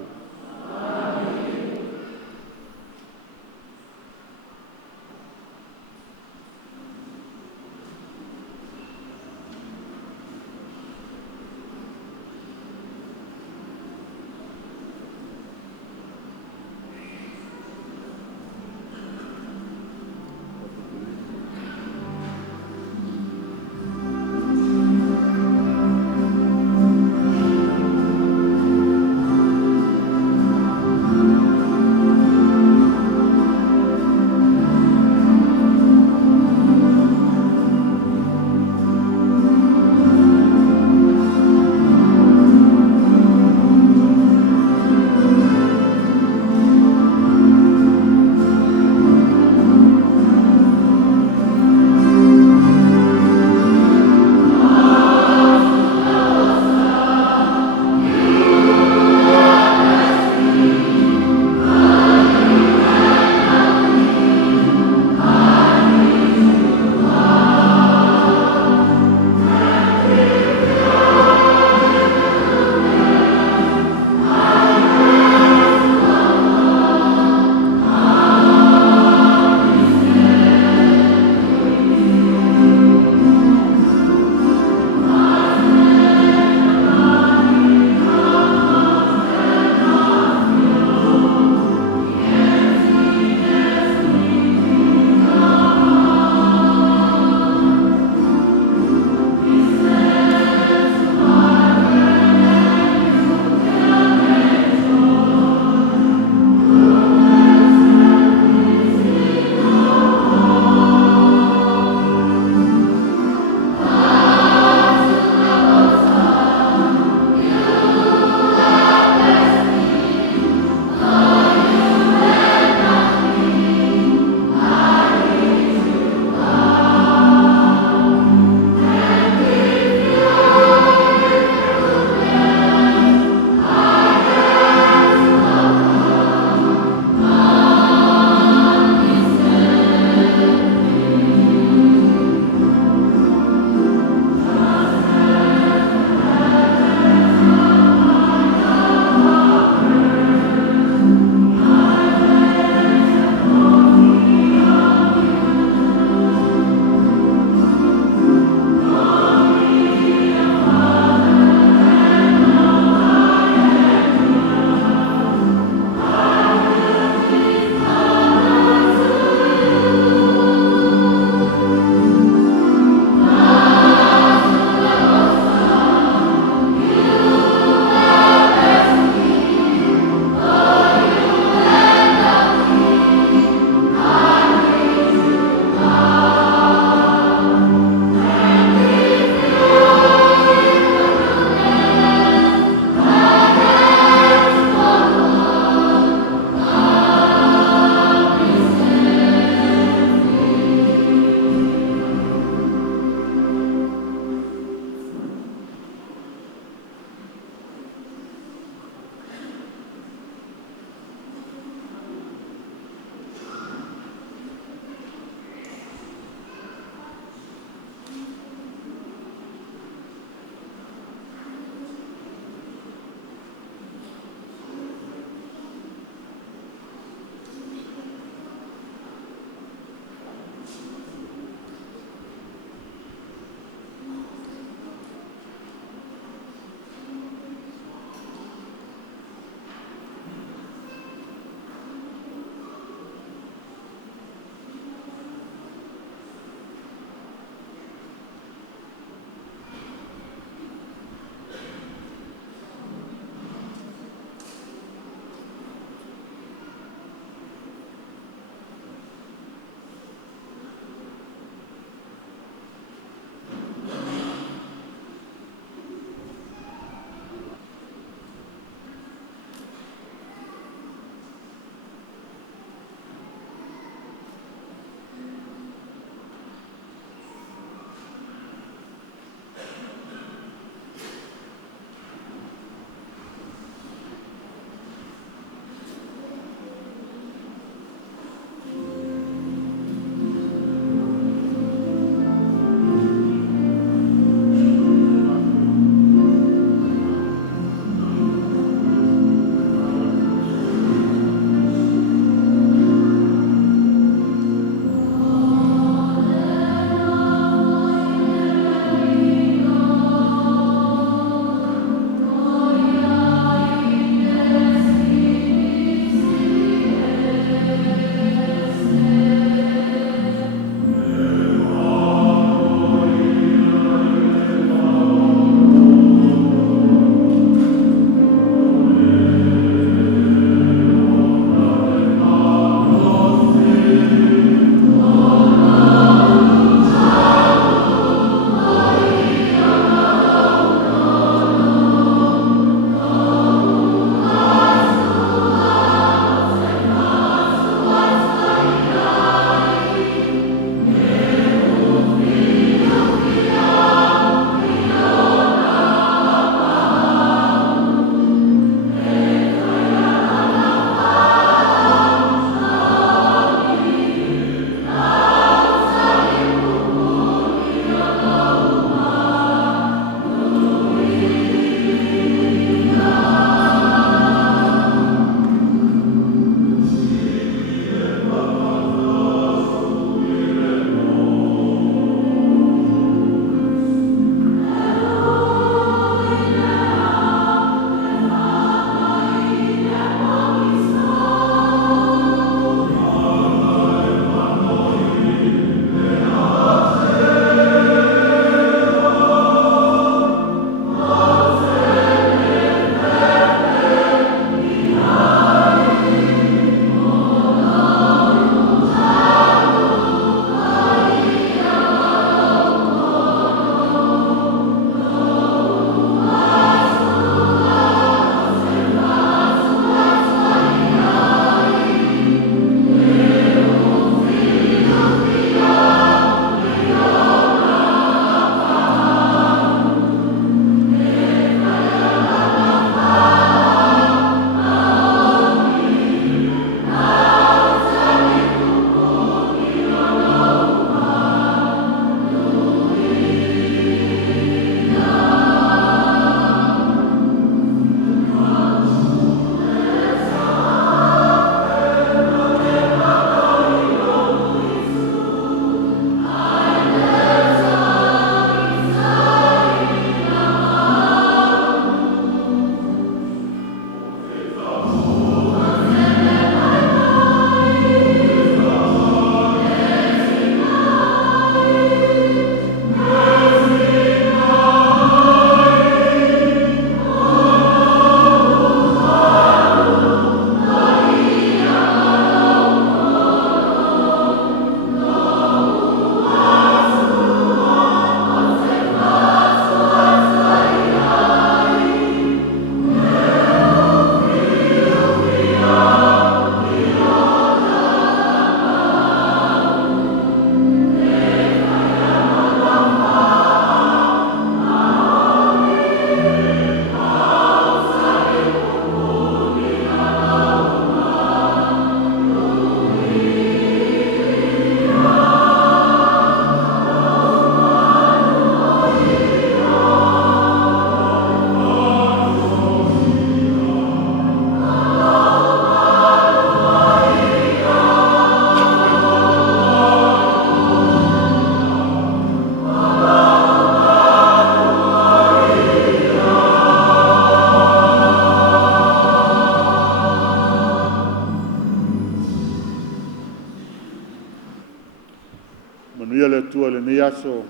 o le ni aso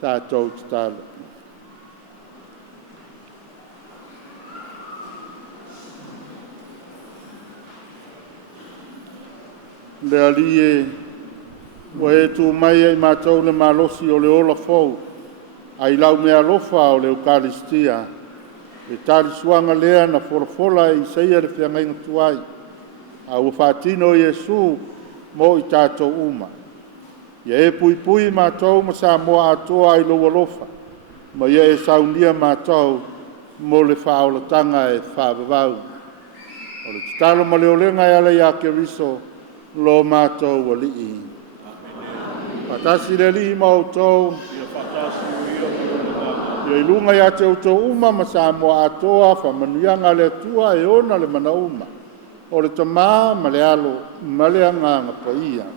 tātou te talo. Le alie o e tu mai ai mātou le malosi o le ola fou, ai lau mea lofa o le Eukaristia, e tari suanga lea na folafola i seia le whiangainga tuai, a ua whātino Iesu mo i tātou uma. Ia e pui pui mātou ma sa moa atoa ai loa lofa, ma ia e saunia mātou mo le whaolatanga e whaavavau. O le titalo ma leolenga e ala ia ke riso, lo mātou wali i. Patasi le li mautou, ia ilunga ia te utou uma ma sa moa atoa, wha manuianga le tua e ona le mana uma. O le tamā ma le alo, ma le anganga pa ia.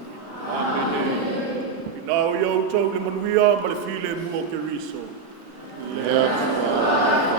Nau iau tau le manuia ma le file mua ke riso. Lea.